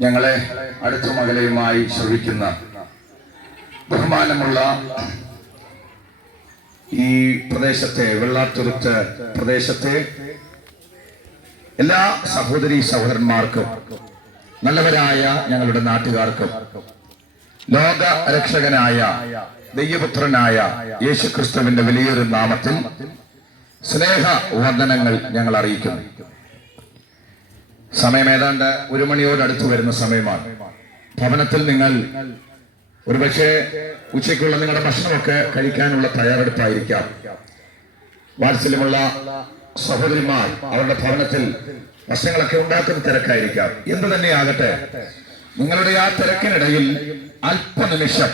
ഞങ്ങളെ അടുത്ത മകളെയുമായി ശ്രവിക്കുന്ന ബഹുമാനമുള്ള ഈ പ്രദേശത്തെ വെള്ളാത്തുരുത്ത് പ്രദേശത്തെ എല്ലാ സഹോദരി സഹോദരന്മാർക്കും നല്ലവരായ ഞങ്ങളുടെ നാട്ടുകാർക്കും ലോക രക്ഷകനായ ദൈവപുത്രനായ യേശുക്രിസ്തുവിന്റെ വലിയൊരു നാമത്തിൽ സ്നേഹ വന്ദനങ്ങൾ ഞങ്ങൾ അറിയിക്കുന്നു. സമയം ഏതാണ്ട് ഒരു മണിയോട് അടുത്ത് വരുന്ന സമയമാണ്. ഭവനത്തിൽ നിങ്ങൾ ഒരുപക്ഷെ ഉച്ചയ്ക്കുള്ള നിങ്ങളുടെ ഭക്ഷണമൊക്കെ കഴിക്കാനുള്ള തയ്യാറെടുപ്പായിരിക്കാം. വാത്സല്യമുള്ള സഹോദരിമാർ അവരുടെ ഭവനത്തിൽ ഭക്ഷണങ്ങളൊക്കെ ഉണ്ടാക്കുന്ന തിരക്കായിരിക്കാം. എന്ത് തന്നെയാകട്ടെ നിങ്ങളുടെ ആ തിരക്കിനിടയിൽ അല്പനിമിഷം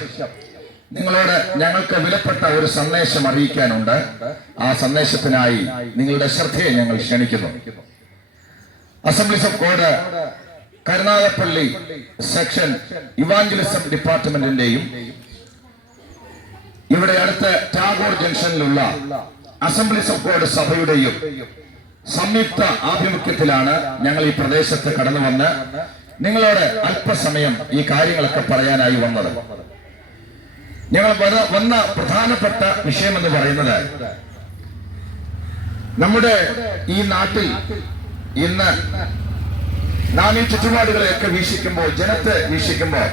നിങ്ങളോട് ഞങ്ങൾക്ക് വിലപ്പെട്ട ഒരു സന്ദേശം അറിയിക്കാനുണ്ട്. ആ സന്ദേശത്തിനായി നിങ്ങളുടെ ശ്രദ്ധയെ ഞങ്ങൾ ക്ഷണിക്കുന്നു. Assemblies of God Karunagappally section evangelism ഡിപ്പാർട്ട്മെന്റിന്റെയും ഇവിടെ അടുത്ത ടാഗോർ ജംഗ്ഷനിലുള്ള അസംബ്ലീസ് ഓഫ് ഗോഡ് സഭയുടെയും സംയുക്ത ആഭിമുഖ്യത്തിലാണ് ഞങ്ങൾ ഈ പ്രദേശത്ത് കടന്നു വന്ന് നിങ്ങളോട് അല്പസമയം ഈ കാര്യങ്ങളൊക്കെ പറയാനായി വന്നത്. ഞങ്ങൾ വന്ന- പ്രധാനപ്പെട്ട വിഷയം എന്ന് പറയുന്നത് നമ്മുടെ ഈ നാട്ടിൽ ഇന്ന് നാം ഈ ചുറ്റുപാടുകളെയൊക്കെ വീക്ഷിക്കുമ്പോൾ ജനത്തെ വീക്ഷിക്കുമ്പോൾ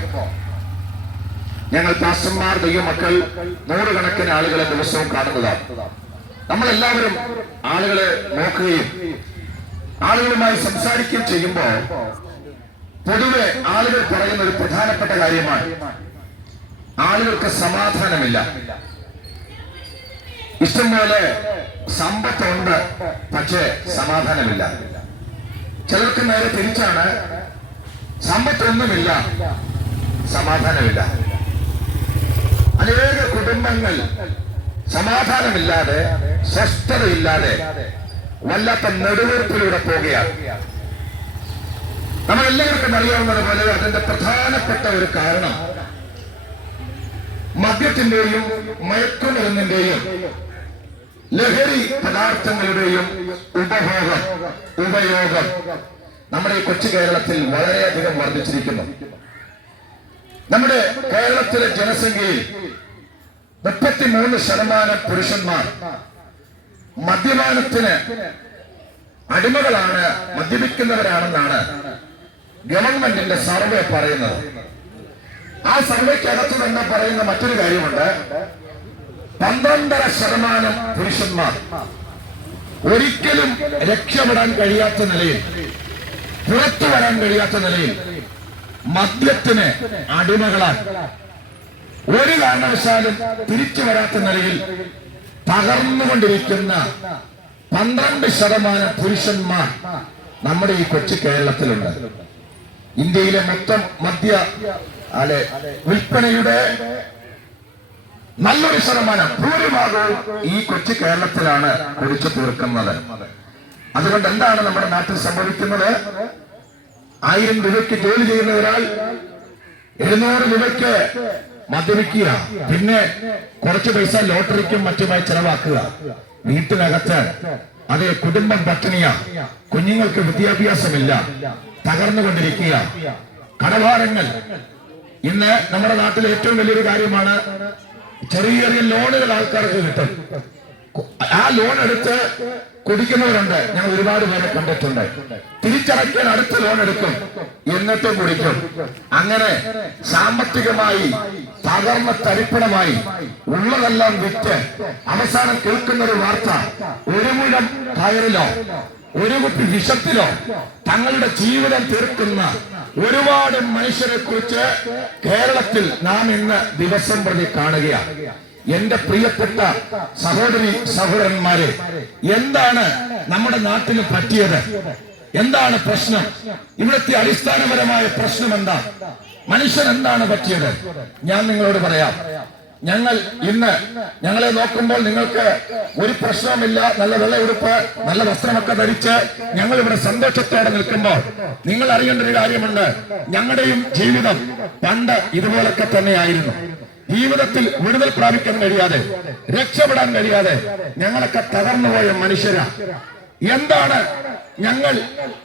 ഞങ്ങൾ പാസ്റ്റർമാർ ദൈവമക്കൾ നൂറുകണക്കിന് ആളുകളെ ദിവസവും കാണുന്നതാണ്. നമ്മളെല്ലാവരും ആളുകളെ നോക്കുകയും ആളുകളുമായി സംസാരിക്കുകയും ചെയ്യുമ്പോൾ പൊതുവെ ആളുകൾ പറയുന്ന ഒരു പ്രധാനപ്പെട്ട കാര്യമാണ്. ആളുകൾക്ക് സമാധാനമില്ല. ഇഷ്ടംപോലെ സമ്പത്തുണ്ട് പക്ഷേ സമാധാനമില്ല. ചിലർക്ക് നേരെ തിരിച്ചാണ്. സമ്പത്തൊന്നുമില്ല. സമാധാനമില്ല. അനേക കുടുംബങ്ങൾ സമാധാനമില്ലാതെ സ്വസ്ഥതയില്ലാതെ വല്ലാത്ത നെടുവീർപ്പിലൂടെ പോകുകയാണ്. നമ്മൾ എല്ലാവർക്കും അറിയാവുന്നത് പോലെ അതിന്റെ പ്രധാനപ്പെട്ട ഒരു കാരണം മദ്യത്തിന്റെയും മയക്കുമരുന്നിന്റെയും ലഹരി പദാർത്ഥങ്ങളുടെയും ഉപഭോഗം ഉപയോഗം നമ്മുടെ ഈ കൊച്ചു കേരളത്തിൽ വളരെയധികം വർദ്ധിച്ചിരിക്കുന്നു. നമ്മുടെ കേരളത്തിലെ ജനസംഖ്യയിൽ മുപ്പത്തിമൂന്ന് ശതമാനം പുരുഷന്മാർ മദ്യപാനത്തിന് അടിമകളാണ് മദ്യപിക്കുന്നവരാണെന്നാണ് ഗവൺമെന്റിന്റെ സർവേ പറയുന്നത്. ആ സർവേക്കകത്ത് തന്നെ പറയുന്ന മറ്റൊരു കാര്യമുണ്ട്. പന്ത്രണ്ടര ശതമാനം പുരുഷന്മാർ. ഒരിക്കലും രക്ഷപ്പെടാൻ കഴിയാത്ത നിലയിൽ പുറത്തു വരാൻ കഴിയാത്ത നിലയിൽ മദ്യത്തിന് അടിമകളാൽ ഒരു കാരണവശാലും തിരിച്ചു വരാത്ത നിലയിൽ തകർന്നുകൊണ്ടിരിക്കുന്ന പന്ത്രണ്ട് ശതമാനം പുരുഷന്മാർ നമ്മുടെ ഈ കൊച്ചു കേരളത്തിലുണ്ട്. ഇന്ത്യയിലെ മൊത്തം മദ്യ അല്ലെ വിൽപ്പനയുടെ നല്ലൊരു ശതമാനം ഭൂരിഭാഗവും ഈ കൊച്ചു കേരളത്തിലാണ് കുടിച്ചു തീർക്കുന്നത്. അതുകൊണ്ട് എന്താണ് നമ്മുടെ നാട്ടിൽ സംഭവിക്കുന്നത്? ആയിരം രൂപയ്ക്ക് ജോലി ചെയ്യുന്ന ഒരാൾ എഴുന്നൂറ് രൂപയ്ക്ക് മദ്യപിക്കുക. പിന്നെ കുറച്ച് പൈസ ലോട്ടറിക്കും മറ്റുമായി ചെലവാക്കുക. വീട്ടിനകത്ത് അതെ കുടുംബം പട്ടിണിയ കുഞ്ഞുങ്ങൾക്ക് വിദ്യാഭ്യാസമില്ല തകർന്നുകൊണ്ടിരിക്കുക. കടഭാരങ്ങൾ. ഇന്ന് നമ്മുടെ നാട്ടിലെ ഏറ്റവും വലിയൊരു കാര്യമാണ് ചെറിയ ചെറിയ ലോണുകൾ ആൾക്കാർക്ക് കിട്ടും. ആ ലോൺ എടുത്ത് കുടിക്കുന്നവരുണ്ട്. ഞങ്ങൾ ഒരുപാട് പേരെ കണ്ടിട്ടുണ്ട്. തിരിച്ചടക്കാൻ അടുത്ത ലോൺ എടുക്കും. എന്നിട്ടും കുടിക്കും. അങ്ങനെ സാമ്പത്തികമായി തകർന്ന തരിപ്പണമായി ഉള്ളതെല്ലാം വിറ്റ് അവസാനം കേൾക്കുന്ന ഒരു വാർത്ത. ഒരു മുഴം കയറിലോ ഒരു കുപ്പി വിഷത്തിലോ തങ്ങളുടെ ജീവിതം തീർക്കുന്ന ഒരുപാട് മനുഷ്യരെ കുറിച്ച് കേരളത്തിൽ നാം ഇന്ന് ദിവസം പ്രതി കാണുകയാണ്. എന്റെ പ്രിയപ്പെട്ട സഹോദരി സഹോദരന്മാരെ എന്താണ് നമ്മുടെ നാട്ടിന് പറ്റിയത്? എന്താണ് പ്രശ്നം? ഇവിടുത്തെ അടിസ്ഥാനപരമായ പ്രശ്നം എന്താ? മനുഷ്യൻ എന്താണ് പറ്റിയത്? ഞാൻ നിങ്ങളോട് പറയാം. ഞങ്ങൾ ഇന്ന് ഞങ്ങളെ നോക്കുമ്പോൾ നിങ്ങൾക്ക് ഒരു പ്രശ്നവുമില്ല. നല്ല വെള്ളയുടുപ്പ് നല്ല വസ്ത്രമൊക്കെ ധരിച്ച് ഞങ്ങൾ ഇവിടെ സന്തോഷത്തോടെ നിൽക്കുമ്പോൾ നിങ്ങൾ അറിയേണ്ട ഒരു കാര്യമുണ്ട്. ഞങ്ങളുടെയും ജീവിതം പണ്ട് ഇതുപോലൊക്കെ തന്നെയായിരുന്നു. ജീവിതത്തിൽ വിടുതൽ പ്രാപിക്കാൻ കഴിയാതെ രക്ഷപ്പെടാൻ കഴിയാതെ ഞങ്ങളൊക്കെ തകർന്നുപോയ മനുഷ്യരാ. എന്താണ് ഞങ്ങൾ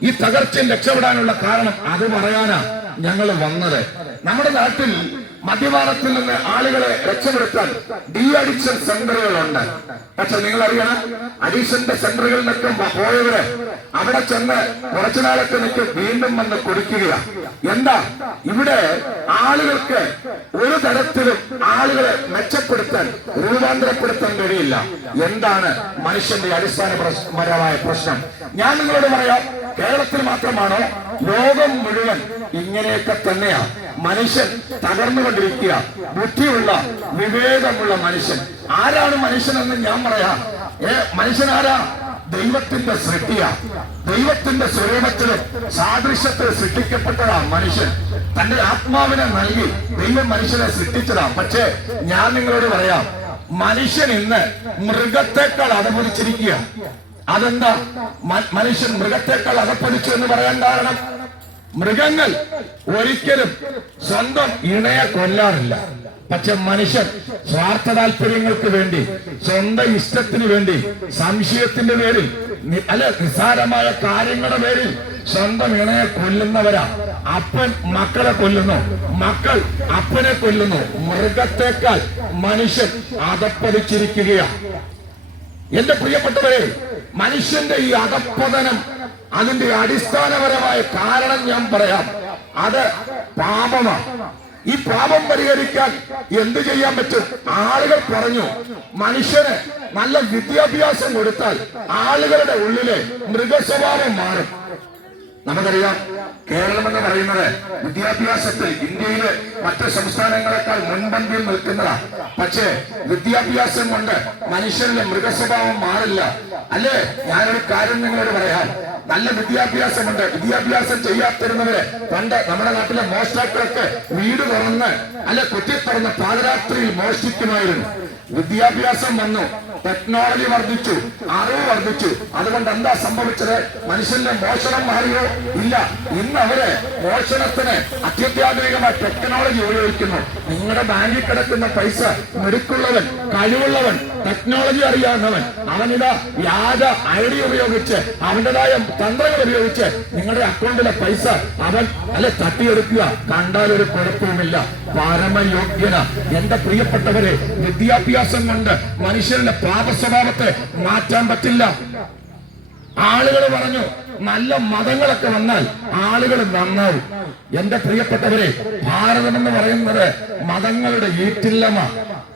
ഈ തകർച്ചയിൽ രക്ഷപ്പെടാനുള്ള കാരണം? അത് പറയാനാ ഞങ്ങൾ വന്നത്. നമ്മുടെ നാട്ടിൽ മദ്യപാനത്തിൽ നിന്ന് ആളുകളെ രക്ഷപ്പെടുത്താൻ ഡി അഡിക്ഷൻ സെന്ററുകളുണ്ട്. പക്ഷെ നിങ്ങൾ അറിയണം അഡിക്ഷന്റെ സെന്ററുകളിലൊക്കെ പോയവര് അവിടെ ചെന്ന് കുറച്ചു നാളൊക്കെ നിൽക്ക് വീണ്ടും വന്ന് കുടിക്കുക. എന്താ? ഇവിടെ ആളുകൾക്ക് ഒരു തരത്തിലും ആളുകളെ മെച്ചപ്പെടുത്താൻ രൂപാന്തരപ്പെടുത്താൻ കഴിയില്ല. എന്താണ് മനുഷ്യന്റെ അടിസ്ഥാനപരമായ പ്രശ്നം? ഞാൻ നിങ്ങളോട് പറയാം കേരളത്തിൽ മാത്രമാണോ ലോകം മുഴുവൻ ഇങ്ങനെയൊക്കെ തന്നെയാണ് മനുഷ്യൻ തകർന്നുകൊണ്ടിരിക്കുക ബുദ്ധിയുള്ള വിവേകമുള്ള മനുഷ്യൻ. ആരാണ് മനുഷ്യനെന്ന് ഞാൻ പറയാം. ഏ മനുഷ്യൻ ആരാ ദൈവത്തിന്റെ സൃഷ്ടിയ. ദൈവത്തിന്റെ സ്വരൂപത്തിൽ സാദൃശ്യത്തിൽ സൃഷ്ടിക്കപ്പെട്ടതാ മനുഷ്യൻ. തന്റെ ആത്മാവിനെ നൽകി ദൈവം മനുഷ്യനെ സൃഷ്ടിച്ചതാ. പക്ഷേ ഞാൻ നിങ്ങളോട് പറയാം മനുഷ്യൻ ഇന്ന് മൃഗത്തെക്കാൾ അധപതിച്ചിരിക്കുക അതെന്താ? മനുഷ്യൻ മൃഗത്തെക്കാൾ അകപ്പതിച്ചു എന്ന് പറയാൻ കാരണം? മൃഗങ്ങൾ ഒരിക്കലും സ്വന്തം ഇണയെ കൊല്ലാറില്ല. പക്ഷെ മനുഷ്യൻ സ്വാർത്ഥ താല്പര്യങ്ങൾക്ക് വേണ്ടി സ്വന്തം ഇഷ്ടത്തിന് വേണ്ടി സംശയത്തിന്റെ പേരിൽ അല്ല നിസ്സാരമായ കാര്യങ്ങളുടെ പേരിൽ സ്വന്തം ഇണയെ കൊല്ലുന്നവരാ. അപ്പൻ മക്കളെ കൊല്ലുന്നു മക്കൾ അപ്പനെ കൊല്ലുന്നു. മൃഗത്തെക്കാൾ മനുഷ്യൻ അതപ്പതിച്ചിരിക്കുകയാണ് എന്റെ പ്രിയപ്പെട്ടവരെ മനുഷ്യന്റെ ഈ അധപ്പതനം അതിന്റെ അടിസ്ഥാനപരമായ കാരണം ഞാൻ പറയാം. അത് പാപമാണ്. ഈ പാപം പരിഹരിക്കാൻ എന്ത് ചെയ്യാൻ പറ്റും? ആളുകൾ പറഞ്ഞു മനുഷ്യന് നല്ല വിദ്യാഭ്യാസം കൊടുത്താൽ ആളുകളുടെ ഉള്ളിലെ മൃഗസ്വഭാവം മാറും. നമുക്കറിയാം കേരളം എന്ന് പറയുന്നത് വിദ്യാഭ്യാസത്തിൽ ഇന്ത്യയിലെ മറ്റു സംസ്ഥാനങ്ങളെക്കാൾ മുൻപന്തിയിൽ നിൽക്കുന്നതാണ് പക്ഷേ വിദ്യാഭ്യാസം കൊണ്ട് മനുഷ്യന്റെ മൃഗസ്വഭാവം മാറില്ല. അല്ലേ? ഞാനൊരു കാര്യം നിങ്ങളോട് പറയാം. നല്ല വിദ്യാഭ്യാസമുണ്ട്. വിദ്യാഭ്യാസം ചെയ്യാത്തിരുന്നവര് പണ്ട് നമ്മുടെ നാട്ടിലെ മോഷ്ടാക്കളൊക്കെ വീട് തുറന്ന് അല്ലെ കുത്തി തുറന്ന് പാതിരാത്രിയിൽ മോഷ്ടിക്കുമായിരുന്നു. വിദ്യാഭ്യാസം വന്നു. ടെക്നോളജി വർദ്ധിച്ചു അറിവ് വർദ്ധിച്ചു. അതുകൊണ്ട് എന്താ സംഭവിച്ചത്? മനുഷ്യന്റെ മോഷണം മാറിയോ? ഇല്ല. ഇന്ന് അവർ മോഷണത്തിന് അത്യന്താധുനികമായ ടെക്നോളജി ഉപയോഗിക്കുന്നു. നിങ്ങളുടെ ബാങ്കിൽ കിടക്കുന്ന പൈസ മെടുക്കുള്ളവൻ കഴിവുള്ളവൻ ടെക്നോളജി അറിയാവുന്നവൻ അവനിതാ വ്യാജ ഐ ഡി ഉപയോഗിച്ച് അവന്റേതായ തന്ത്രങ്ങൾ ഉപയോഗിച്ച് നിങ്ങളുടെ അക്കൗണ്ടിലെ പൈസ അവൻ അല്ലെ തട്ടിയെടുക്കുക. കണ്ടാൽ ഒരു കുഴപ്പവുമില്ല. പരമയോഗ്യന. എന്റെ പ്രിയപ്പെട്ടവരെ വിദ്യാഭ്യാസം കൊണ്ട് മനുഷ്യരുടെ പാപസ്വഭാവത്തെ മാറ്റാൻ പറ്റില്ല. ആളുകൾ പറഞ്ഞു നല്ല മതങ്ങളൊക്കെ വന്നാൽ ആളുകൾ നന്നാവും. എന്റെ പ്രിയപ്പെട്ടവരെ ഭാരതം എന്ന് പറയുന്നത് മതങ്ങളുടെ ഈറ്റില്ലമ.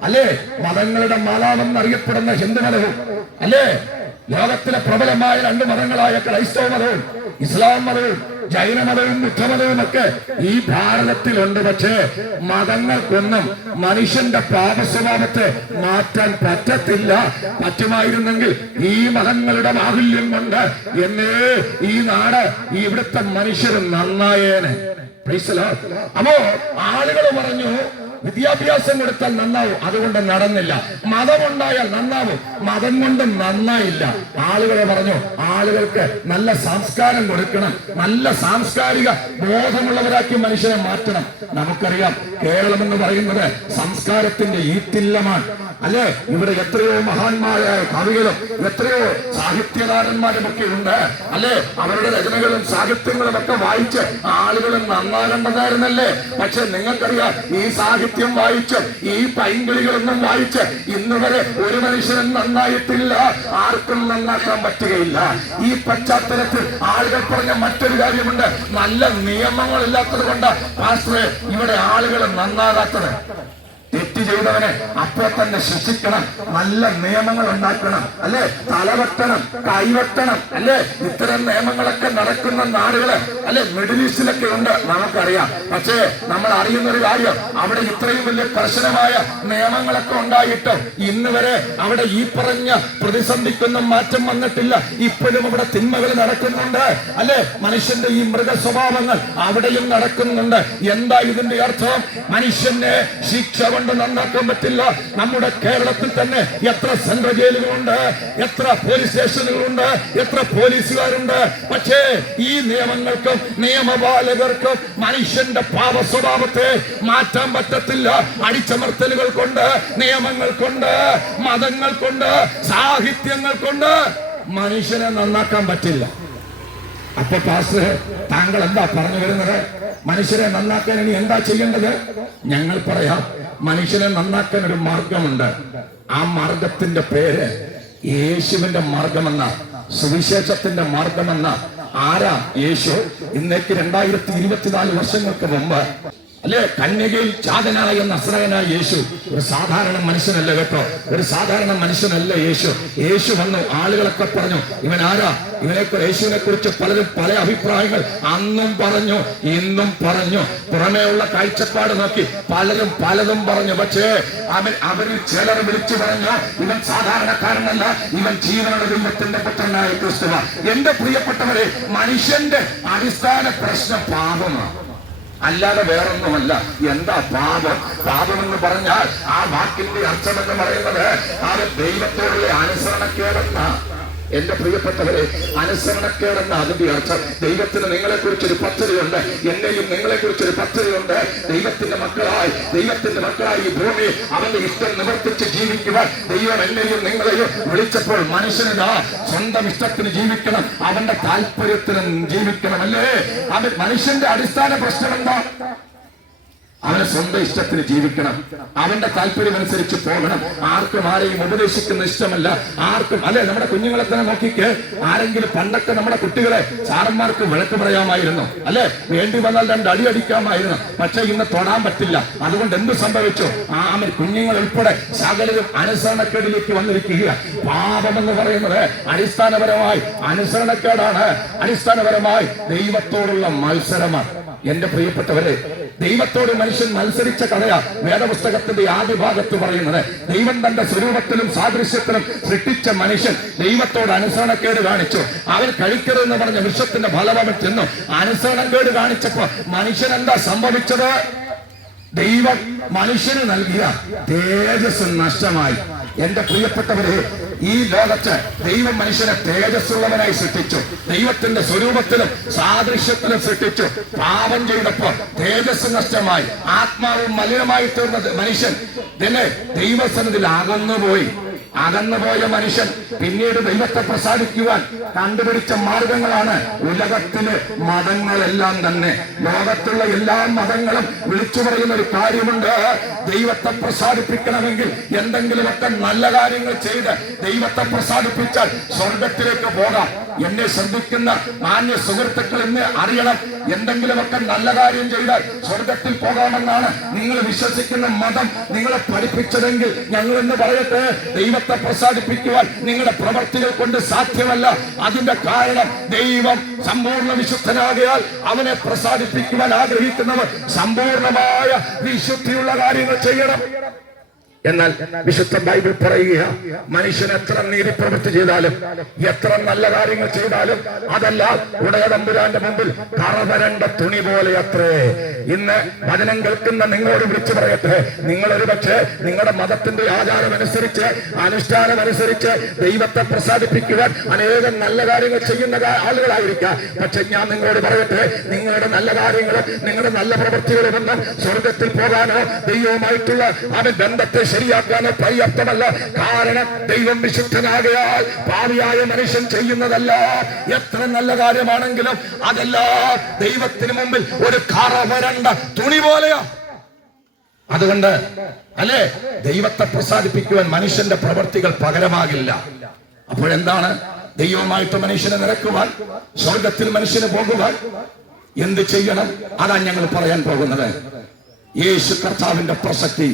അല്ലേ? മതങ്ങളുടെ മലാമെന്നറിയപ്പെടുന്ന ഹിന്ദുമതവും അല്ലേ? ലോകത്തിലെ പ്രബലമായ രണ്ട് മതങ്ങളായ ക്രൈസ്തവ മതവും ഇസ്ലാം മതവും ജൈനമതവും ബുദ്ധമതവും ഒക്കെ ഈ ഭാരതത്തിലുണ്ട്. പക്ഷേ മതങ്ങൾക്കൊന്നും മനുഷ്യന്റെ പാപസ്വഭാവത്തെ മാറ്റാൻ പറ്റത്തില്ല. പറ്റുമായിരുന്നെങ്കിൽ ഈ മതങ്ങളുടെ ബാഹുല്യം കൊണ്ട് എന്നേ ഈ നാട് ഇവിടുത്തെ മനുഷ്യർ നന്നായേനെ. അപ്പോ ആളുകൾ പറഞ്ഞു വിദ്യാഭ്യാസം കൊടുത്താൽ നന്നാവും. അതുകൊണ്ട് നടന്നില്ല. മതമുണ്ടായാൽ നന്നാവും. മതം കൊണ്ട് നന്നായില്ല. ആളുകളെ പറഞ്ഞു ആളുകൾക്ക് നല്ല സംസ്കാരം കൊടുക്കണം. നല്ല സാംസ്കാരിക ബോധമുള്ളവരാക്കി മനുഷ്യനെ മാറ്റണം. നമുക്കറിയാം കേരളം എന്ന് പറയുന്നത് സംസ്കാരത്തിന്റെ ഈറ്റില്ലമാണ്. അല്ലെ? ഇവിടെ എത്രയോ മഹാന്മാരായ കവികളും എത്രയോ സാഹിത്യകാരന്മാരും ഒക്കെ ഉണ്ട്. അല്ലെ? അവരുടെ രചനകളും സാഹിത്യങ്ങളും ഒക്കെ വായിച്ച് ആളുകളും നന്നാകേണ്ടതായിരുന്നല്ലേ? പക്ഷെ നിങ്ങൾക്കറിയാം ഈ സാഹിത്യം വായിച്ച് ഈ പൈങ്കിളികളൊന്നും വായിച്ച് ഇന്ന് വരെ ഒരു മനുഷ്യനും നന്നായിട്ടില്ല. ആർക്കും നന്നാക്കാൻ പറ്റുകയില്ല. ഈ പശ്ചാത്തലത്തിൽ ആളുകൾ പറഞ്ഞ മറ്റൊരു കാര്യമുണ്ട്. നല്ല നിയമങ്ങൾ ഇല്ലാത്തത് കൊണ്ട് ഇവിടെ ആളുകൾ നന്നാകാത്തത്. ചെയ്തവനെ അപ്പോ തന്നെ ശിക്ഷിക്കണം. നല്ല നിയമങ്ങൾ ഉണ്ടാക്കണം അല്ലെ? തലവെട്ടണം കൈവെട്ടണം അല്ലെ? ഇത്തരം നിയമങ്ങളൊക്കെ നടക്കുന്ന നാടുകൾ അല്ലെ? മിഡിൽ ഈസ്റ്റിലൊക്കെ ഉണ്ട് നമുക്കറിയാം. പക്ഷേ നമ്മൾ അറിയുന്ന ഒരു കാര്യം അവിടെ ഇത്രയും വലിയ കർശനമായ നിയമങ്ങളൊക്കെ ഉണ്ടായിട്ട് ഇന്ന് വരെ അവിടെ ഈ പറഞ്ഞ പ്രതിസന്ധിക്കൊന്നും മാറ്റം വന്നിട്ടില്ല. ഇപ്പോഴും അവിടെ തിന്മകൾ നടക്കുന്നുണ്ട് അല്ലെ? മനുഷ്യന്റെ ഈ മൃഗ സ്വഭാവങ്ങൾ അവിടെയും നടക്കുന്നുണ്ട്. എന്താ ഇതിന്റെ അർത്ഥം? മനുഷ്യനെ ശിക്ഷ കൊണ്ട് നന്നാക്കാൻ പറ്റില്ല. നമ്മുടെ കേരളത്തിൽ തന്നെ എത്ര സെൻട്രൽ ജയിലുകളുണ്ട് എത്ര പോലീസ് സ്റ്റേഷനുകളുണ്ട് എത്ര പോലീസുകാരുണ്ട്. പക്ഷേ ഈ നിയമങ്ങൾക്കും നിയമപാലകർക്കും മനുഷ്യന്റെ പാപ സ്വഭാവത്തെ മാറ്റാൻ പറ്റത്തില്ല. അടിച്ചമർത്തലുകൾ കൊണ്ട് നിയമങ്ങൾ കൊണ്ട് മതങ്ങൾ കൊണ്ട് സാഹിത്യങ്ങൾ കൊണ്ട് മനുഷ്യനെ നന്നാക്കാൻ പറ്റില്ല. അപ്പൊ പാസ് താങ്കൾ എന്താ പറഞ്ഞു വരുന്നത്? മനുഷ്യരെ നന്നാക്കാൻ ഇനി എന്താ ചെയ്യേണ്ടത്? ഞങ്ങൾ പറയാം. മനുഷ്യനെ നന്നാക്കാൻ ഒരു മാർഗമുണ്ട്. ആ മാർഗത്തിന്റെ പേര് യേശുവിന്റെ മാർഗമെന്ന സുവിശേഷത്തിന്റെ മാർഗമെന്ന. ആരാ യേശു? ഇന്നേക്ക് രണ്ടായിരത്തി ഇരുപത്തിനാല് വർഷങ്ങൾക്ക് മുമ്പ് അല്ലേ? കന്യകയിൽ ചാതനായ നസ്രയനായ യേശു. ഒരു സാധാരണ മനുഷ്യനല്ല കേട്ടോ. ഒരു സാധാരണ മനുഷ്യനല്ല യേശു. യേശു വന്നു ആളുകളൊക്കെ പറഞ്ഞു ഇവൻ ആരാ? ഇവനെ യേശുവിനെ കുറിച്ച് പലരും പല അഭിപ്രായങ്ങൾ അന്നും പറഞ്ഞു ഇന്നും പറഞ്ഞു. പുറമേയുള്ള കാഴ്ചപ്പാട് നോക്കി പലരും പലതും പറഞ്ഞു. പക്ഷേ അവൻ അവരിൽ ചിലർ വിളിച്ചു പറഞ്ഞു ഇവൻ സാധാരണക്കാരനല്ല ഇവൻ ജീവനുള്ള ദൈവത്തിന്റെ പുത്രനായ ക്രിസ്തുവ. എന്റെ പ്രിയപ്പെട്ടവരെ മനുഷ്യന്റെ അടിസ്ഥാന പ്രശ്നം പാപമാണ്. അല്ലാതെ വേറൊന്നുമല്ല. എന്താ പാപം? പാപം എന്ന് പറഞ്ഞാൽ ആ വാക്കിന്റെ അർത്ഥമെന്ന് പറയുന്നത് ആ ദൈവത്തോടുള്ള അനുസരണക്കേടെന്ന എന്റെ പ്രിയപ്പെട്ടവരെ അനുസരണക്കേടെന്ന അതിന്റെ അർത്ഥം ദൈവത്തിന് നിങ്ങളെ കുറിച്ചൊരു പദ്ധതിയുണ്ട് എന്നെയും നിങ്ങളെ കുറിച്ചൊരു പദ്ധതിയുണ്ട്. ദൈവത്തിന്റെ മക്കളായി ദൈവത്തിന്റെ മക്കളായി ഈ ഭൂമി അവന്റെ ഇഷ്ടം നിവർത്തിച്ച് ജീവിക്കുവാൻ ദൈവം എന്നെയും നിങ്ങളെയും വിളിച്ചപ്പോൾ മനുഷ്യനിതാ സ്വന്തം ഇഷ്ടത്തിന് ജീവിക്കണം അവന്റെ താല്പര്യത്തിന് ജീവിക്കണം അല്ലേ അത് മനുഷ്യന്റെ അടിസ്ഥാന പ്രശ്നം എന്താ അവന് സ്വന്തം ഇഷ്ടത്തിന് ജീവിക്കണം. അവന്റെ താല്പര്യം അനുസരിച്ച് പോകണം. ആർക്കും ആരെയും ഉപദേശിക്കുന്ന ഇഷ്ടമല്ല. ആർക്കും അല്ലെ നമ്മുടെ കുഞ്ഞുങ്ങളെ തന്നെ നോക്കിക്ക്. ആരെങ്കിലും പണ്ടൊക്കെ നമ്മുടെ കുട്ടികളെ സാറന്മാർക്ക് വിളക്ക് പറയാമായിരുന്നു അല്ലെ? വേണ്ടി വന്നാൽ രണ്ട് അടി അടിക്കാമായിരുന്നു. പക്ഷെ ഇന്ന് തൊടാൻ പറ്റില്ല. അതുകൊണ്ട് എന്ത് സംഭവിച്ചു? ആമൻ കുഞ്ഞുങ്ങൾ ഉൾപ്പെടെ സകലരും അനുസരണക്കേടിലേക്ക് വന്നിരിക്കുക പാപം എന്ന് പറയുന്നത് അടിസ്ഥാനപരമായി അനുസരണക്കേടാണ്. അടിസ്ഥാനപരമായി ദൈവത്തോടുള്ള മത്സരമാണ്. എന്റെ പ്രിയപ്പെട്ടവരെ ദൈവത്തോട് മനുഷ്യൻ മത്സരിച്ച കഥയാ വേദപുസ്തകത്തിന്റെ ആദ്യ ഭാഗത്ത് പറയുന്നത്. ദൈവം തന്റെ സ്വരൂപത്തിലും സാദൃശ്യത്തിലും സൃഷ്ടിച്ച മനുഷ്യൻ ദൈവത്തോട് അനുസരണക്കേട് കാണിച്ചു. അവൻ കഴിക്കരുതെന്ന് പറഞ്ഞ വൃക്ഷത്തിന്റെ ഫലമവൻ ചെന്നു. അനുസരണക്കേട് കാണിച്ചപ്പോ മനുഷ്യൻ എന്താ സംഭവിച്ചത്? ദൈവം മനുഷ്യന് നൽകിയ തേജസ് നഷ്ടമായി. എന്റെ പ്രിയപ്പെട്ടവരെ ഈ ലോകത്ത് ദൈവം മനുഷ്യനെ തേജസ്സുള്ളവനായി സൃഷ്ടിച്ചു. ദൈവത്തിന്റെ സ്വരൂപത്തിലും സാദൃശ്യത്തിലും സൃഷ്ടിച്ചു. പാപം ചെയ്തപ്പോൾ തേജസ് നഷ്ടമായി ആത്മാവും മലിനമായി തീർന്നത് മനുഷ്യൻ ദൈവസനത്തിൽ അകന്നുപോയി. അകന്നുപോയ മനുഷ്യൻ പിന്നീട് ദൈവത്തെ പ്രസാദിക്കുവാൻ കണ്ടുപിടിച്ച മാർഗങ്ങളാണ് ഉലകത്തിലെ മതങ്ങളെല്ലാം തന്നെ. ലോകത്തുള്ള എല്ലാ മതങ്ങളും വിളിച്ചു പറയുന്ന ഒരു കാര്യമുണ്ട്. ദൈവത്തെ പ്രസാദിപ്പിക്കണമെങ്കിൽ എന്തെങ്കിലുമൊക്കെ നല്ല കാര്യങ്ങൾ ചെയ്ത് ദൈവത്തെ പ്രസാദിപ്പിച്ചാൽ സ്വർഗത്തിലേക്ക് പോകാം. എന്നെ ശ്രദ്ധിക്കുന്ന മാന്യ സുഹൃത്തുക്കൾ എന്നെ അറിയണം. എന്തെങ്കിലുമൊക്കെ നല്ല കാര്യം ചെയ്താൽ സ്വർഗത്തിൽ പോകാമെന്നാണ് നിങ്ങൾ വിശ്വസിക്കുന്ന മതം നിങ്ങളെ പഠിപ്പിച്ചതെങ്കിൽ ഞങ്ങൾ എന്ന് പറയട്ടെ ദൈവത്തെ പ്രസാദിപ്പിക്കുവാൻ നിങ്ങളുടെ പ്രവർത്തികൾ കൊണ്ട് സാധ്യമല്ല. അതിന്റെ കാരണം ദൈവം സമ്പൂർണ വിശുദ്ധനാകയാൽ അവനെ പ്രസാദിപ്പിക്കുവാൻ ആഗ്രഹിക്കുന്നവർ സമ്പൂർണമായ വിശുദ്ധിയുള്ള കാര്യങ്ങൾ ചെയ്യണം. എന്നാൽ വിശുദ്ധ ബൈബിൾ പറയുക മനുഷ്യൻ എത്ര നീതി പ്രവൃത്തി ചെയ്താലും എത്ര നല്ല കാര്യങ്ങൾ ചെയ്താലും അതല്ല ഉടയതമ്പുരാന്റെ മുമ്പിൽ കറവരണ്ട തുണി പോലെ അത്രേ ഇന്ന് വചനം കേൾക്കുന്ന നിങ്ങളോട് വിളിച്ചു പറയട്ടെ. നിങ്ങൾ ഒരു പക്ഷേ നിങ്ങളുടെ മതത്തിന്റെ ആചാരം അനുസരിച്ച് അനുഷ്ഠാനം അനുസരിച്ച് ദൈവത്തെ പ്രസാദിപ്പിക്കുവാൻ അനേകം നല്ല കാര്യങ്ങൾ ചെയ്യുന്ന ആളുകളായിരിക്കാം. പക്ഷെ ഞാൻ നിങ്ങളോട് പറയട്ടെ നിങ്ങളുടെ നല്ല കാര്യങ്ങളും നിങ്ങളുടെ നല്ല പ്രവൃത്തികളും ഒന്നും സ്വർഗത്തിൽ പോകാനോ ദൈവവുമായിട്ടുള്ള അവൻ ബന്ധത്തെ ശരിയാക്കാനോ പര്യാപ്തമല്ല കാരണം ദൈവം വിശുദ്ധനാകയാൽ പാവിയായ മനുഷ്യൻ ചെയ്യുന്നതല്ല. എത്ര നല്ല കാര്യമാണെങ്കിലും അതെല്ലാം. ദൈവത്തിന് മുമ്പിൽ ഒരു കറ വരണ്ട തുണി പോലെയോ. അതുകൊണ്ട് അല്ലേ? ദൈവത്തെ പ്രസാദിപ്പിക്കുവാൻ മനുഷ്യന്റെ പ്രവർത്തികൾ പകരമാകില്ല. അപ്പോഴെന്താണ്? ദൈവമായിട്ട് മനുഷ്യനെ നിരക്കുവാൻ സ്വർഗത്തിൽ മനുഷ്യന് പോകുവാൻ എന്ത് ചെയ്യണം? അതാണ് ഞങ്ങൾ പറയാൻ പോകുന്നത്. യേശു കർത്താവിന്റെ പ്രസക്തി.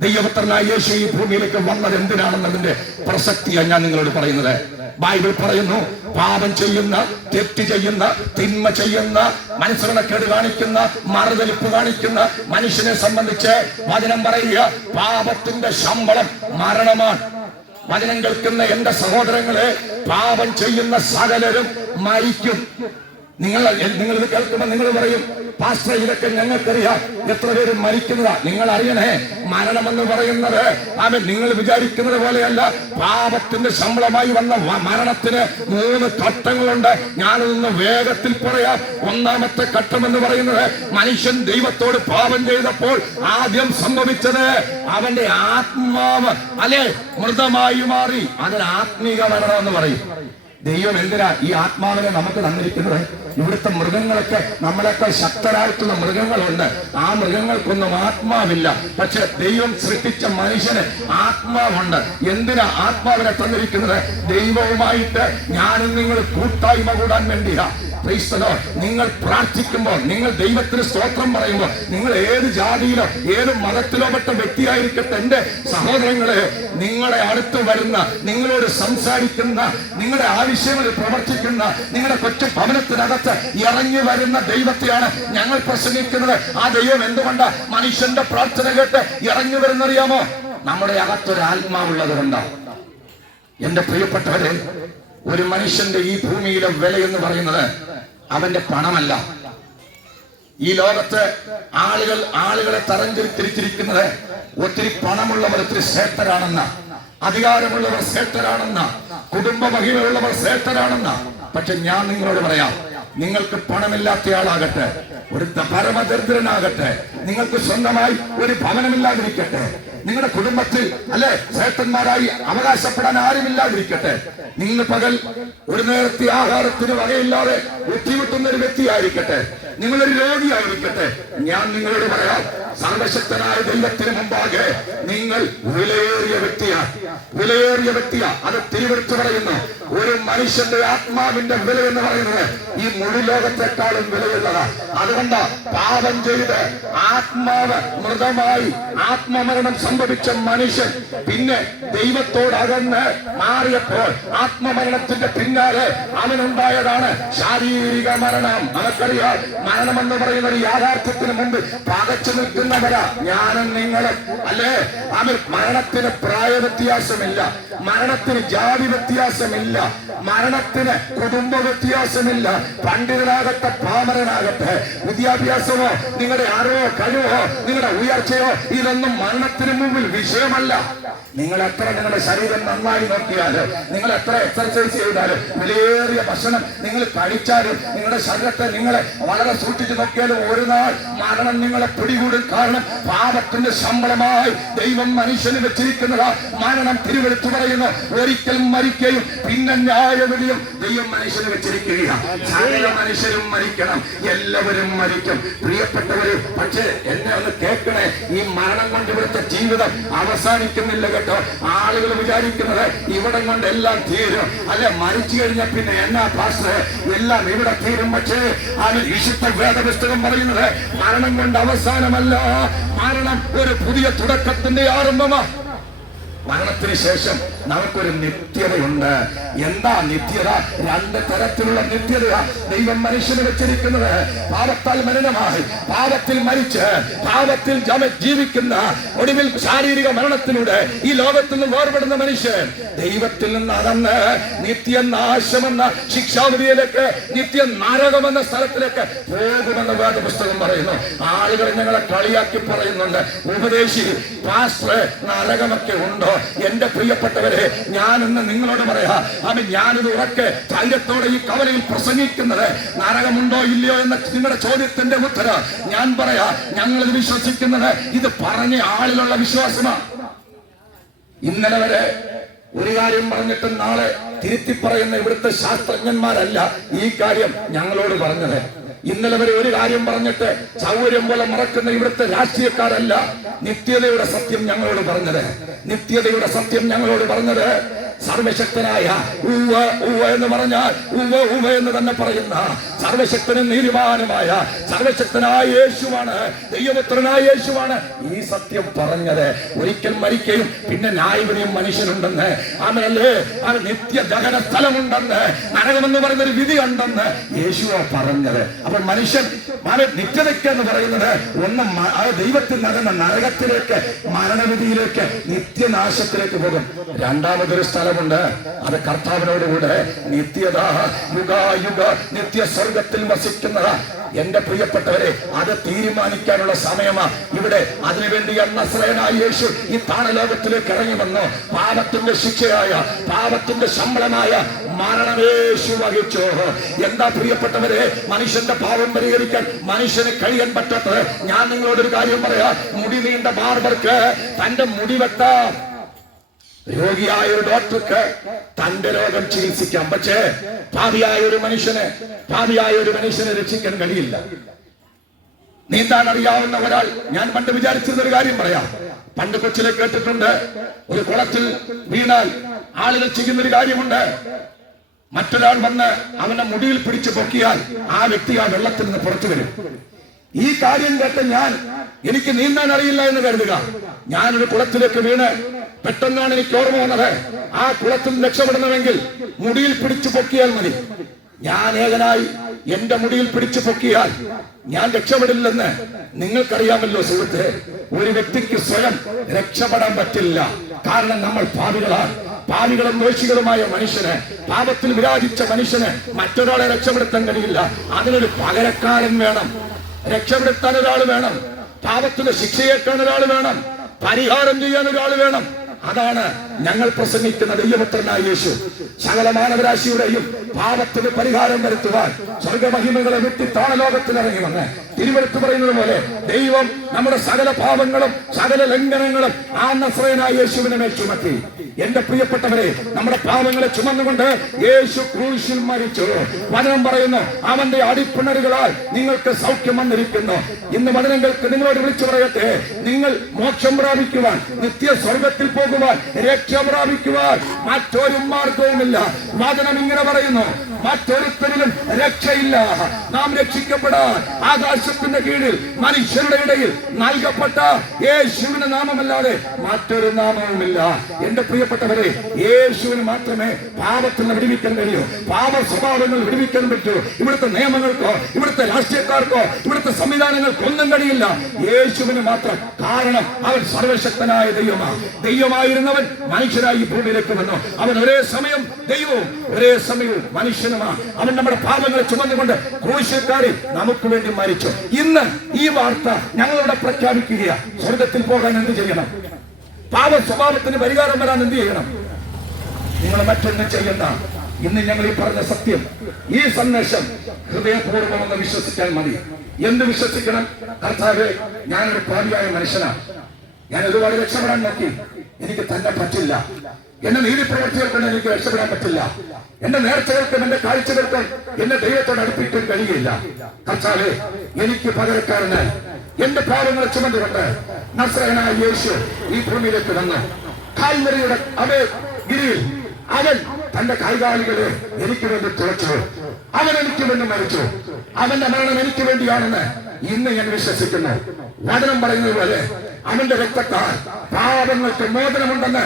ദൈവപുത്രനായ യേശു ഈ ഭൂമിയിലേക്ക് വന്നത് എന്തിനാണെന്നതിന്റെ പ്രസക്തിയാണ് ഞാൻ നിങ്ങളോട് പറയുന്നത്. ബൈബിൾ പറയുന്നു പാപം ചെയ്യുന്ന തെറ്റ് ചെയ്യുന്ന തിന്മ ചെയ്യുന്ന മനസ്സരണക്കേട് കാണിക്കുന്ന മറുതലിപ്പ് കാണിക്കുന്ന മനുഷ്യനെ സംബന്ധിച്ച് വചനം പറയുക പാപത്തിന്റെ ശമ്പളം മരണമാണ്. വചനം കേൾക്കുന്ന എന്റെ സഹോദരങ്ങളെ പാപം ചെയ്യുന്ന സകലരും മരിക്കും. നിങ്ങൾ നിങ്ങൾ ഇത് കേൾക്കുമ്പോൾ നിങ്ങൾ പറയും പാസ്റ്റർ ഇതൊക്കെ ഞങ്ങൾക്കറിയാം. എത്ര പേര് മരിക്കുന്നതാ? നിങ്ങൾ അറിയണേ മരണമെന്ന് പറയുന്നത് ആമേ നിങ്ങൾ വിചാരിക്കുന്നത് പോലെയല്ല. പാപത്തിന്റെ ശമ്പളമായി വന്ന മരണത്തിന് മൂന്ന് ഘട്ടങ്ങളുണ്ട്. ഞാനതൊന്ന് വേഗത്തിൽ പറയാം. ഒന്നാമത്തെ ഘട്ടം എന്ന് പറയുന്നത് മനുഷ്യൻ ദൈവത്തോട് പാപം ചെയ്തപ്പോൾ ആദ്യം സംഭവിച്ചത് അവന്റെ ആത്മാവ് അല്ലെ? മൃതമായി മാറി. അതിന് ആത്മീക മരണം എന്ന് പറയും. ദൈവം എന്തിനാ ഈ ആത്മാവിനെ നമുക്ക് തന്നിരിക്കുന്നത്? ഇവിടുത്തെ മൃഗങ്ങളൊക്കെ നമ്മളെക്കാൾ ശക്തരായിട്ടുള്ള മൃഗങ്ങളുണ്ട്. ആ മൃഗങ്ങൾക്കൊന്നും ആത്മാവില്ല. പക്ഷെ ദൈവം സൃഷ്ടിച്ച മനുഷ്യന് ആത്മാവുണ്ട്. എന്തിനാ ആത്മാവിനെ തന്നിരിക്കുന്നത്? ദൈവവുമായിട്ട് ഞാനും നിങ്ങൾ കൂട്ടായ്മ കൂടാൻ വേണ്ടിയാ. നിങ്ങൾ പ്രാർത്ഥിക്കുമ്പോൾ നിങ്ങൾ ദൈവത്തിന് സ്തോത്രം പറയുമ്പോൾ നിങ്ങൾ ഏത് ജാതിയിലോ ഏത് മതത്തിലോ പെട്ട വ്യക്തിയായിരിക്കട്ടെ എന്റെ സഹോദരങ്ങളെ നിങ്ങളെ അടുത്ത് വരുന്ന നിങ്ങളോട് സംസാരിക്കുന്ന നിങ്ങളുടെ ആവശ്യങ്ങളിൽ പ്രവർത്തിക്കുന്ന നിങ്ങളുടെ കൊച്ചു ഭവനത്തിനകത്ത് ഇറങ്ങി വരുന്ന ദൈവത്തെയാണ് ഞങ്ങൾ പ്രസംഗിക്കുന്നത്. ആ ദൈവം എന്തുകൊണ്ട് മനുഷ്യന്റെ പ്രാർത്ഥന കേട്ട് ഇറങ്ങി വരുന്നറിയാമോ? നമ്മുടെ അകത്തൊരു ആത്മാവുള്ളത് കൊണ്ടാണ് എന്റെ പ്രിയപ്പെട്ടവരെ ഒരു മനുഷ്യന്റെ ഈ ഭൂമിയിലെ വില എന്ന് പറയുന്നത് അവന്റെ പണമല്ല ഈ ലോകത്ത് ആളുകൾ ആളുകളെ തരംതിരിച്ചിരിക്കുന്നത് ഒത്തിരി പണമുള്ളവർ ഒത്തിരി ശ്രേഷ്ഠരാണെന്ന അധികാരമുള്ളവർ ശ്രേഷ്ഠരാണെന്ന കുടുംബ മഹിമയുള്ളവർ ശ്രേഷ്ഠരാണെന്ന. പക്ഷെ ഞാൻ നിങ്ങളോട് പറയാം നിങ്ങൾക്ക് പണമില്ലാത്തയാളാകട്ടെ ഒരു പരമദരിദ്രനാകട്ടെ നിങ്ങൾക്ക് സ്വന്തമായി ഒരു ഭവനമില്ലാതിരിക്കട്ടെ നിങ്ങളുടെ കുടുംബത്തിൽ അല്ലെ? ശ്രേഷ്ഠന്മാരായി അവകാശപ്പെടാൻ ആരുമില്ലാതിരിക്കട്ടെ. നിങ്ങൾ പകൽ ഒരു നേരത്തെ ആഹാരത്തിന് വകയില്ലാതെ ബുദ്ധിമുട്ടുന്ന ഒരു വ്യക്തിയായിരിക്കട്ടെ. നിങ്ങളൊരു രോഗിയായിരിക്കട്ടെ. ഞാൻ നിങ്ങളോട് പറയാം സർവശക്തനായ ദൈവത്തിന് മുമ്പാകെ നിങ്ങൾ വിലയേറിയ വ്യക്തിയാണ് വിലയേറിയ വ്യക്തിയാണ് അത് തിരുവെടുത്ത് പറയുന്നു. ഒരു മനുഷ്യന്റെ ആത്മാവിന്റെ വില എന്ന് പറയുന്നത് ഈ മുഴി ലോകത്തെക്കാളും വിലയുള്ളതാണ്. അതുകൊണ്ട് പാപം ചെയ്ത് ആത്മാവ് മൃതമായി ആത്മമരണം സംഭവിച്ച മനുഷ്യൻ പിന്നെ ദൈവത്തോട് അകന്ന് മാറിയപ്പോൾ ആത്മമരണത്തിന്റെ പിന്നാലെ അവനുണ്ടായതാണ് ശാരീരിക മരണം. നമുക്കറിയാം മരണം എന്ന് പറയുന്ന ഒരു യാഥാർത്ഥ്യത്തിന് മുമ്പ് പകച്ചു നിൽക്കുന്നവരാ ഞാനും നിങ്ങളും. അല്ലേ? അവൻ മരണത്തിന് പ്രായ വ്യത്യാസമില്ല മരണത്തിന് ജാതി വ്യത്യാസമില്ല. മരണത്തിന് കുടുംബ വ്യത്യാസമില്ല. പണ്ഡിതനാകട്ടെ പാമരനാകട്ടെ. വിദ്യാഭ്യാസമോ നിങ്ങളുടെ അറിവോ കഴിവോ നിങ്ങളുടെ ഉയർച്ചയോ ഇതൊന്നും മരണത്തിന് മുമ്പിൽ വിഷയമല്ല. നിങ്ങൾ എത്ര നിങ്ങളുടെ ശരീരം നന്നായി നോക്കിയാലും നിങ്ങൾ എത്ര എക്സർസൈസ് ചെയ്താലും വിലയേറിയ ഭക്ഷണം നിങ്ങൾ കഴിച്ചാലും നിങ്ങളുടെ ശരീരത്തെ നിങ്ങളെ വളരെ സൂക്ഷിച്ചു നോക്കിയാലും ഒരു നാൾ മരണം നിങ്ങളെ പിടികൂടും. കാരണം പാപത്തിന്റെ ശമ്പളമായി ദൈവം മനുഷ്യന് വെച്ചിരിക്കുന്നതാ. മരണം തിരുവെടുത്തു പറയുന്നു ഒരിക്കൽ മരിക്കുകയും ന്യായവിധിയും ദൈവം മനുഷ്യനെ വെച്ചിരിക്കുകയാണ്. മനുഷ്യരും മരിക്കണം. എല്ലാവരും മരിക്കും. പ്രിയപ്പെട്ടവര് പക്ഷേ എന്നെ ഒന്ന് കേൾക്കണേ. ഈ മരണം കൊണ്ട് ഇവിടുത്തെ ജീവിതം അവസാനിക്കുന്നില്ല കേട്ടോ. ആളുകൾ വിചാരിക്കുന്നത് ഇവിടെ കൊണ്ട് എല്ലാം തീരും. അല്ലെ മരിച്ചു കഴിഞ്ഞാൽ പിന്നെ എന്നാ പാസ് എല്ലാം ഇവിടെ തീരും. പക്ഷേ അത് വിശുദ്ധ വേദപുസ്തകം പറയുന്നത് മരണം കൊണ്ട് അവസാനമല്ല. മരണം ഒരു പുതിയ തുടക്കത്തിന്റെ ആരംഭമാണ് മരണത്തിന് ശേഷം നമുക്കൊരു നിത്യതയുണ്ട്. എന്താ നിത്യത? രണ്ട് തരത്തിലുള്ള നിത്യത ദൈവം മനുഷ്യന് വെച്ചിരിക്കുന്നത്. പാപത്താൽ മരണമായി പാപത്തിൽ മരിച്ച് പാപത്തിൽ ജീവിക്കുന്ന ഒടുവിൽ ശാരീരിക മരണത്തിലൂടെ ഈ ലോകത്തിൽ നിന്ന് വേർപെടുന്ന മനുഷ്യൻ ദൈവത്തിൽ നിന്ന് അകന്ന് നിത്യനാശമെന്ന ശിക്ഷാവിധിയിലേക്ക് നിത്യ നരകമെന്ന സ്ഥലത്തിലേക്ക് പോകുമെന്ന് വേദപുസ്തകം പറയുന്നു. ആളുകൾ ഞങ്ങളെ കളിയാക്കി പറയുന്നുണ്ട്. ഉപദേശി പാസ്റ്റർ നരകമൊക്കെ ഉണ്ടോ? എന്റെ പ്രിയപ്പെട്ടവരെ ഞാൻ ഇന്ന് നിങ്ങളോട് പറയാ. അവൻ ഞാനിത് ഉറക്കെ ധൈര്യത്തോടെ ഈ കവലയിൽ പ്രസംഗിക്കുന്നത് നരകമുണ്ടോ ഇല്ലയോ എന്ന നിങ്ങളുടെ ചോദ്യത്തിന്റെ ഉത്തരം ഞാൻ പറയാ. ഞങ്ങൾ വിശ്വസിക്കുന്നത് ഇത് പറഞ്ഞ ആളിലുള്ള വിശ്വാസമാണ് ഇന്നലെ വരെ ഒരു കാര്യം പറഞ്ഞിട്ട് നാളെ തിരുത്തി പറയുന്ന ഇവിടുത്തെ ശാസ്ത്രജ്ഞന്മാരല്ല ഈ കാര്യം ഞങ്ങളോട് പറഞ്ഞത്. ഇന്നലെ വരെ ഒരു കാര്യം പറഞ്ഞിട്ട് സൗകര്യം പോലെ മറക്കുന്ന ഇവിടുത്തെ രാഷ്ട്രീയക്കാരല്ല നിത്യതയുടെ സത്യം ഞങ്ങളോട് പറഞ്ഞത്. നിത്യതയുടെ സത്യം ഞങ്ങളോട് പറഞ്ഞത് സർവശക്തനായ ഉവ ഉവ എന്ന് പറഞ്ഞാൽ ഉവ ഉവ എന്ന് തന്നെ പറയുന്ന സർവശക്തനും നീതിമാനുമായ സർവശക്തനായ യേശുവാണ് ദൈവപുത്രനായ യേശുവാണ് ഈ സത്യം പറഞ്ഞത്. ഒരിക്കൽ മരിക്കുകയും പിന്നെ ന്യായവിനെയും മനുഷ്യനുണ്ടെന്ന്. ആമനല്ലേ അവൻ നിത്യ ദഹന സ്ഥലമുണ്ടെന്ന്. നരകമെന്ന് പറയുന്ന ഒരു വിധി ഉണ്ടെന്ന് യേശുവാ പറഞ്ഞത്. അപ്പോൾ മനുഷ്യൻ നിത്യതയ്ക്ക് എന്ന് പറയുന്നത് ഒന്ന് ദൈവത്തിൽ നടന്ന നരകത്തിലേക്ക് മരണവിധിയിലേക്ക് നിത്യനാശത്തിലേക്ക് പോകും. രണ്ടാമതൊരു സ്ഥലമുണ്ട്. അത് കർത്താവിനോടുകൂടെ നിത്യത യുഗ നിത്യ സ്വർഗത്തിൽ വസിക്കുന്നത്. എന്റെ പ്രിയപ്പെട്ടവരെ അത് തീരുമാനിക്കാനുള്ള സമയമാ. ഇവിടെ അതിനുവേണ്ടി അന്നസ്രയനായ യേശു ഈ താണലോകത്തിലേക്ക് ഇറങ്ങി വന്നു. പാപത്തിന്റെ ശിക്ഷയായ പാപത്തിന്റെ ശമ്പളമായ മരണമേശു വഹിച്ചു. എന്താ പ്രിയപ്പെട്ടവരെ മനുഷ്യന്റെ പാപം പരിഹരിക്കാൻ മനുഷ്യന് കഴിയാൻ പറ്റാത്തത്? ഞാൻ നിങ്ങളോടൊരു കാര്യം പറയാ. മുടി നീണ്ട ബാർബർക്ക് തന്റെ മുടി വെട്ടാം. രോഗിയായ ഒരു ഡോക്ടർക്ക് തന്റെ രോഗം ചികിത്സിക്കാം. പക്ഷേ ഭാവിയായ ഒരു മനുഷ്യനെ ഭാവിയായ ഒരു മനുഷ്യനെ രക്ഷിക്കാൻ കഴിയില്ല. നീന്താൻ അറിയാവുന്ന ഒരാൾ ഞാൻ പണ്ട് വിചാരിച്ചിരുന്ന ഒരു കാര്യം പറയാം. പണ്ട് കൊച്ചിലെ കേട്ടിട്ടുണ്ട് ഒരു കുളത്തിൽ വീണാൽ ആളുകൾ ചെയ്യുന്ന ഒരു കാര്യമുണ്ട്. മറ്റൊരാൾ വന്ന് അവന്റെ മുടിയിൽ പിടിച്ചു പൊക്കിയാൽ ആ വ്യക്തി ആ വെള്ളത്തിൽ നിന്ന് പുറത്തു വരും. ഈ കാര്യം കേട്ട് ഞാൻ എനിക്ക് നീന്താൻ അറിയില്ല എന്ന് കരുതുക. ഞാനൊരു കുളത്തിലേക്ക് വീണ് പെട്ടെന്നാണ് എനിക്ക് ഓർമ്മ വന്നത്. ആ കുളത്തിൽ രക്ഷപ്പെടണമെങ്കിൽ മുടിയിൽ പിടിച്ചു പൊക്കിയാൽ മതി. ഞാൻ ഏകനായി എന്റെ മുടിയിൽ പിടിച്ചു പൊക്കിയാൽ ഞാൻ രക്ഷപ്പെടില്ലെന്ന് നിങ്ങൾക്കറിയാമല്ലോ സുഹൃത്തെ. ഒരു വ്യക്തിക്ക് സ്വയം രക്ഷപ്പെടാൻ പറ്റില്ല. കാരണം നമ്മൾ പാപികളാണ്. പാപികളും ദോഷികളുമായ മനുഷ്യന് പാപത്തിൽ വിരാജിച്ച മനുഷ്യന് മറ്റൊരാളെ രക്ഷപ്പെടുത്താൻ കഴിയില്ല. അതിനൊരു പകരക്കാരൻ വേണം. രക്ഷപ്പെടുത്താൻ ഒരാൾ വേണം. പാപത്തിന് ശിക്ഷയേക്കാൻ ഒരാൾ വേണം. പരിഹാരം ചെയ്യാൻ ഒരാൾ വേണം. അതാണ് ഞങ്ങൾ പ്രസംഗിക്കുന്ന ദൈവപുത്രനായ യേശു. സകല മാനവരാശിയുടെയും പാപത്തിന് പരിഹാരം വരുത്തുവാൻ സ്വർഗമഹിമകളെ വിട്ടി താണലോകത്തിൽ ഇറങ്ങി വന്ന് തിരുവെടുത്ത് പറയുന്നത് പോലെ ദൈവം നമ്മുടെ സകല പാപങ്ങളും സകല ലംഘനങ്ങളും ആ നസ്രയനായ യേശുവിനെ മേൽ ചുമത്തി. എന്റെ പ്രിയപ്പെട്ടവരെ നമ്മുടെ പാപങ്ങളെ ചുമന്നുകൊണ്ട് യേശു ക്രൂശിൽ മരിച്ചു. വചനം പറയുന്നു അവന്റെ അടിപ്പിണറുകളാൽ നിങ്ങൾക്ക് സൗഖ്യം വന്നിരിക്കുന്നു. ഇന്ന് വചനങ്ങൾക്ക് നിങ്ങളോട് വിളിച്ചു പറയട്ടെ. നിങ്ങൾ മോക്ഷം പ്രാപിക്കുവാൻ നിത്യ സ്വർഗത്തിൽ പോകുവാൻ രക്ഷ പ്രാപിക്കുവാൻ മറ്റൊരു മാർഗവുമില്ല. വചനം ഇങ്ങനെ പറയുന്നു മറ്റൊരുത്തരിലും രക്ഷയില്ല. നാം രക്ഷിക്കപ്പെടാൻ ആകാശത്തിന്റെ കീഴിൽ മനുഷ്യരുടെ ഇടയിൽ നൽകപ്പെട്ട യേശുവിന്റെ നാമമല്ലാതെ മറ്റൊരു നാമവുമില്ല. എന്റെ പ്രിയപ്പെട്ടവരെ യേശുവിന് മാത്രമേ പാപത്തിൽ നിന്ന് വിടുവിക്കാൻ കഴിയൂ. പാപ സ്വഭാവങ്ങൾ വിടുവിക്കാൻ പറ്റൂ. ഇവിടുത്തെ നിയമങ്ങൾക്കോ ഇവിടുത്തെ രാഷ്ട്രീയക്കാർക്കോ ഇവിടുത്തെ സംവിധാനങ്ങൾക്കൊന്നും കഴിയില്ല. യേശുവിന് മാത്രം കാരണം അവൻ സർവശക്തനായ ദൈവമാണ് ദൈവമായിരുന്നവൻ മനുഷ്യനായി ഭൂമിയിലേക്ക് വന്നു. അവൻ ഒരേ സമയം ദൈവവും ഒരേ സമയവും മനുഷ്യനുമാണ് അവൻ നമ്മുടെ പാപങ്ങളെ ചുമന്നുകൊണ്ട് ക്രൂശക്കാരിൽ നമുക്ക് വേണ്ടി മരിച്ചു. ഇന്ന് ഈ വാർത്ത ഞങ്ങളിവിടെ പ്രഖ്യാപിക്കുകയാണ് സ്വർഗത്തിൽ പോകാൻ എന്ത് ചെയ്യണം? പാപ സ്വഭാവത്തിന് പരിഹാരം വരാൻ എന്ത് ചെയ്യണം? നിങ്ങൾ മറ്റൊന്നും ചെയ്യണ്ട. ഇന്ന് ഞങ്ങൾ ഈ പറഞ്ഞ സത്യം ഈ സന്ദേശം ഹൃദയപൂർവം ഒന്ന് വിശ്വസിച്ചാൽ മതി. എന്ത് വിശ്വസിക്കണം? കർത്താവെ ഞാനൊരു പാപിയായ മനുഷ്യനാണ്. ഞാൻ ഒരുപാട് രക്ഷപ്പെടാൻ നോക്കി. എനിക്ക് തന്നെ പറ്റില്ല. എന്റെ നീതി പ്രവർത്തികൾ കൊണ്ട് എനിക്ക് രക്ഷപ്പെടാൻ പറ്റില്ല. എന്റെ നേർച്ചകൾക്കും എന്റെ കാഴ്ചകൾക്കും എന്നെ ദൈവത്തോട് അടുപ്പിക്കാൻ കഴിയില്ല. കർത്താവെ എനിക്ക് പകരക്കാരനായി. എന്റെ പാവങ്ങളെ ചുമന്നുകൊണ്ട് നസ്രയനായ യേശു ഈ ഭൂമിയിലേക്ക് വന്നു കാൽവരിയുടെ അവേ ഗിരിയിൽ അവൻ തന്റെ കൈകാലികളെ എനിക്ക് വേണ്ടി തുറച്ചു. അവൻ എനിക്ക് വേണ്ടി മരിച്ചു. അവന്റെ മരണം എനിക്ക് വേണ്ടിയാണെന്ന് ഇന്ന് ഞാൻ വിശ്വസിക്കുന്നു. വചനം പറയുന്നത് പോലെ അവന്റെ രക്തത്താൽ പാപങ്ങൾക്ക് മോചനമുണ്ടെന്ന്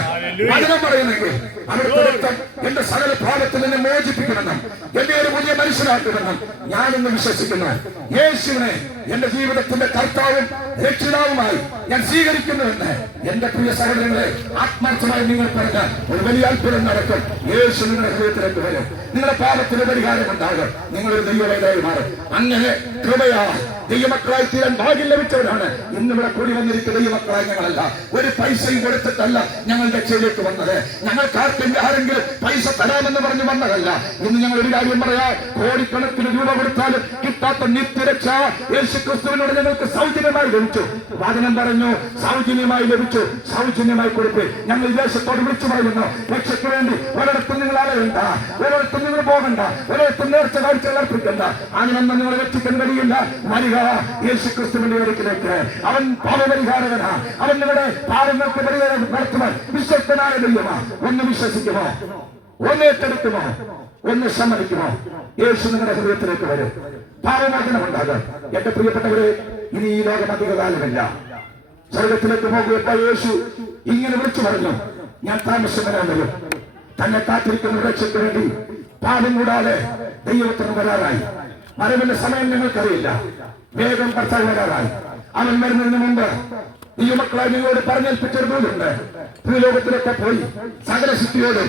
വചനം പറയുന്നെങ്കിൽ അവരുടെ രക്തം എന്റെ സകല പാപത്തിൽ നിന്ന് മോചിപ്പിക്കുമെന്നും എന്നെ ഒരു പുതിയ മനുഷ്യനാക്കുമെന്നും ഞാനിന്ന് വിശ്വസിക്കുന്നു. യേശുവിനെ എന്റെ ജീവിതത്തിന്റെ കർത്താവും രക്ഷിതാവുമായി ഞാൻ സ്വീകരിക്കുന്നുവെന്ന് എന്റെ പ്രിയ സഹോദരങ്ങളെ ആത്മാർത്ഥമായി നിങ്ങൾ പറഞ്ഞ ഒരു വലിയ അത്ഭുതം നടക്കും. യേശു നിങ്ങളുടെ ഹൃദയത്തിലേക്ക് വരും. നിങ്ങളുടെ പാപത്തിന് പരിഹാരം ഉണ്ടാകും. നിങ്ങളൊരു ദൈവവേദനയിൽ മാറും. അങ്ങനെ കൃപയാ ദൈവമക്കളായി തീരാൻ ഭാഗ്യം ലഭിച്ചവരാണ്. ഇന്നിവിടെ കൂടി വന്നിരിക്കുന്ന ദൈവമക്കളായി ഞങ്ങളല്ല. ഒരു പൈസയും കൊടുത്തിട്ടല്ല ഞങ്ങൾ രക്ഷയിലേക്ക് വന്നത്. ഞങ്ങൾക്ക് ആർക്കെങ്കിലും ആരെങ്കിലും പൈസ തരാമെന്ന് പറഞ്ഞു വന്നതല്ല. ഇന്ന് ഞങ്ങൾ ഒരു കാര്യം പറയാം. കോടിക്കണക്കിന് രൂപ കൊടുത്താലും കിട്ടാത്ത നിത്യരക്ഷ യേശു ക്രിസ്തുവിനോട് ഞങ്ങൾക്ക് സൗജന്യമായി ലഭിച്ചു. വാചനം പറഞ്ഞു സൗജന്യമായി ലഭിച്ചു സൗജന്യമായി കൊടുത്തു ഞങ്ങൾ ദേശത്തോട് വിളിച്ചു പറയുന്നു രക്ഷയ്ക്ക് വേണ്ടി ഒരിടത്തും നിങ്ങൾ അലയണ്ട ഒരിടത്തും നിങ്ങൾ പോകണ്ട ഒരിടത്തും നേർച്ച കാഴ്ചകൾ അർപ്പിക്കണ്ട. അങ്ങനെ നിങ്ങൾ രക്ഷിക്കാൻ കഴിയില്ല. വരിക യേശു ക്രിസ്തുവിന്റെ അടുക്കിലേക്ക്. അവൻ പാപപരിഹാരകനാ. അവൻ നിങ്ങളുടെ പാപങ്ങൾക്ക് പരിഹാരം നടത്തുവാൻ വിശ്വസ്തനായ ദൈവമാ. ഒന്ന് വിശ്വസിക്കുമോ? ഒന്ന് ഏറ്റെടുക്കുമോ ഒന്ന് സമ്മതിക്കുമോ? യേശു നിങ്ങളുടെ ഹൃദയത്തിലേക്ക് വരും. പാപമോചനം ഉണ്ടാകും എന്റെ പ്രിയപ്പെട്ടവരെ ഇനി ഈ ലോകം അധിക കാലമില്ല സ്വർഗത്തിലേക്ക് പോകുമ്പോൾ യേശു. ഇങ്ങനെ വിളിച്ചു പറഞ്ഞു ഞാൻ താമസം വരാൻ വരും തന്നെ കാത്തിരിക്കുന്ന രക്ഷയ്ക്ക് വേണ്ടി പാപം കൂടാതെ ദൈവത്തിന് വരാറായി. മരവിന്റെ സമയം നിങ്ങൾക്കറിയില്ല വേഗം കർത്താവ് വരാറായി. അവൻ വരുന്നതിന് മുമ്പ് ഈ മക്കളെ നിങ്ങളോട് പറഞ്ഞേൽപ്പിച്ചിരുന്നുണ്ട് ഭൂലോകത്തിലൊക്കെ പോയി സകല ശക്തിയോട്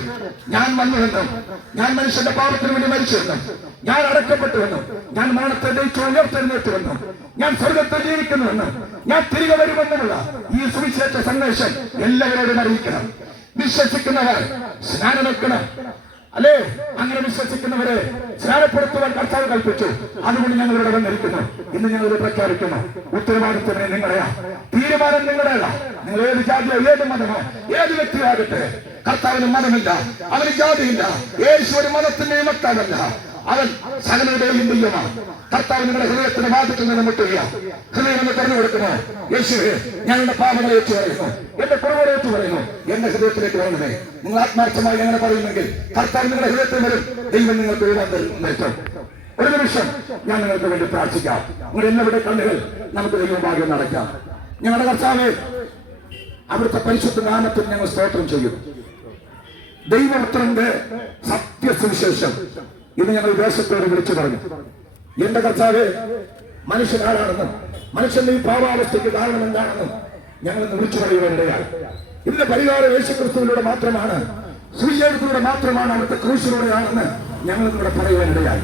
ഞാൻ വന്നുവെന്നും ഞാൻ മനുഷ്യന്റെ പാപത്തിന് വേണ്ടി മരിച്ചുവെന്നും ഞാൻ അടക്കപ്പെട്ടുവെന്നും ഞാൻ മരണത്തെ ജയിച്ചു ഉയർത്തെഴുന്നേറ്റുവെന്നും ഞാൻ സ്വർഗത്തെ ജീവിക്കുന്നുവെന്നും ഞാൻ തിരികെ വരുമെന്നുമുള്ള ഈ സുവിശേഷ സന്ദേശം എല്ലാവരോടും അറിയിക്കണം. വിശ്വസിക്കുന്നവർ സ്നാനമെടുക്കണം അല്ലേ? അങ്ങനെ വിശ്വസിക്കുന്നവരെ സ്നാനപ്പെടുത്തുവാൻ കർത്താവ് കൽപ്പിച്ചു. അതുകൊണ്ട് ഞങ്ങൾ ഇവിടെ വന്നിരിക്കുന്നു ഇന്ന് ഞങ്ങൾ ഇത് പ്രഖ്യാപിക്കുന്നു. ഉത്തരവാദിത്വമേ നിങ്ങളെയാ തീരുമാനം നിങ്ങളുടെയല്ല. നിങ്ങൾ ഏത് ജാതിയോ ഏത് മതമോ ഏത് വ്യക്തിയാകട്ടെ കർത്താവിന് മതമില്ല അവന് ജാതിയില്ല യേശു ഒരു മതത്തിന്റെ വക്താവല്ല. അവൻ സകലയുടെയും തുല്യമാണ് കർത്താവ് നിങ്ങളുടെ ഹൃദയത്തിന്റെ വാദത്തിൽ നിന്ന് മുട്ടുക ഹൃദയം എന്ന് പറഞ്ഞു കൊടുക്കുന്നു യേശുവേ ഞങ്ങളുടെ പാപങ്ങളെ ഏറ്റു പറയുന്നു എന്റെ കുറവുകളെ ഏറ്റു പറയുന്നു എന്റെ ഹൃദയത്തിലേക്ക് വരണമേ നിങ്ങൾ ആത്മാർത്ഥമായി അങ്ങനെ പറയുന്നെങ്കിൽ കർത്താവ് നിങ്ങളുടെ ഹൃദയത്തിൽ വരും. ദൈവം നിങ്ങൾക്ക് എഴുതാൻ നിർത്തും ഒരു നിമിഷം ഞാൻ നിങ്ങൾക്ക് വേണ്ടി പ്രാർത്ഥിക്കാം. നിങ്ങൾ എല്ലാവരുടെ കണ്ണുകൾ നമുക്ക് ദൈവഭാഗ്യം നടക്കാം. ഞങ്ങളുടെ കർത്താവ് അവിടുത്തെ പരിശുദ്ധ നാമത്തിൽ ഞങ്ങൾ സ്തോത്രം ചെയ്യും. ദൈവപുത്രന്റെ സത്യസുവിശേഷം. ഇന്ന് ഞങ്ങൾ ദേശത്തോട് വിളിച്ചു പറഞ്ഞു. എന്റെ കർത്താവ് മനുഷ്യൻ ആരാണെന്നും മനുഷ്യന്റെ ഈ പാവാവസ്ഥയ്ക്ക് കാരണം എന്താണെന്നും ഞങ്ങൾ ഇന്ന് വിളിച്ചു പറയുവാനിടയാണ് ഇതിന്റെ പരിഹാരം യേശുക്രിസ്തുവിലൂടെ മാത്രമാണ് സുവിശേഷത്തിലൂടെ മാത്രമാണ് അവിടുത്തെ ക്രൂശിലൂടെയാണെന്ന് ഞങ്ങൾ ഇവിടെ പറയുവാനിടയായി.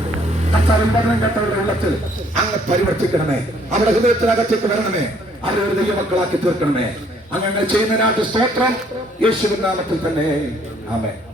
കർത്താവിൻ പഠനം കേട്ടവരുടെ ഉള്ളത്തിൽ അങ്ങ് പരിവർത്തിക്കണമേ. അവരുടെ ഹൃദയത്തിനകത്തേക്ക് വരണമേ. അവരെ ഒരു ദൈവമക്കളാക്കി തീർക്കണമേ. അങ്ങനെ ചെയ്യുന്നതിനായിട്ട് സ്തോത്രം. യേശുവിൻ നാമത്തിൽ തന്നെ. ആമേ